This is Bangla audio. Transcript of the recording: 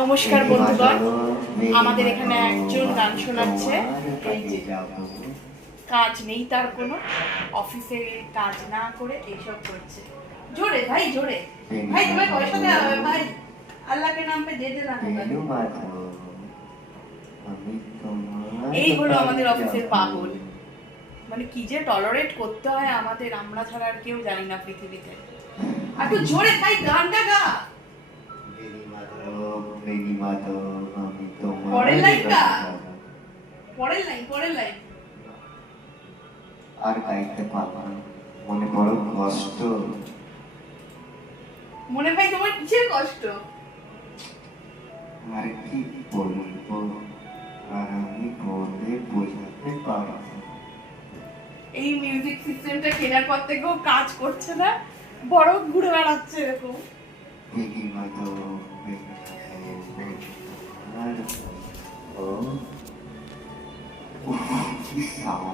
নমস্কার বন্ধুগণ, আমাদের এখানে একজন গান শোনাচ্ছে। এই যে কাজ নেই তার কোনো, অফিসে কাজ না করে এইসব করছে। জোরে ভাই, জোরে ভাই, তোমায় পয়সা দেওয়া হবে ভাই, আল্লাহকে নাম পে দে দেনা। এই হলো আমাদের অফিসের পাগল। মানে কি যে টলারেট করতে হয় আমাদের, আমরা ছাড়া আর কেউ জানি না পৃথিবীতে। একটু জোরে ভাই, গানটা গা। পরের লাইনটা, পরের লাইন আর গাইতে পারবো না, মনে বড় কষ্ট। মনে ভাই তোমার কিসের কষ্ট? আর কি বলবো, আর আমি বলে বোঝাতে পারবো। এই মিউজিক সিস্টেমটা কেনার পর থেকেও কাজ করছে না, বড় ঘুরে বেড়াচ্ছে এরকম। ও কি সাও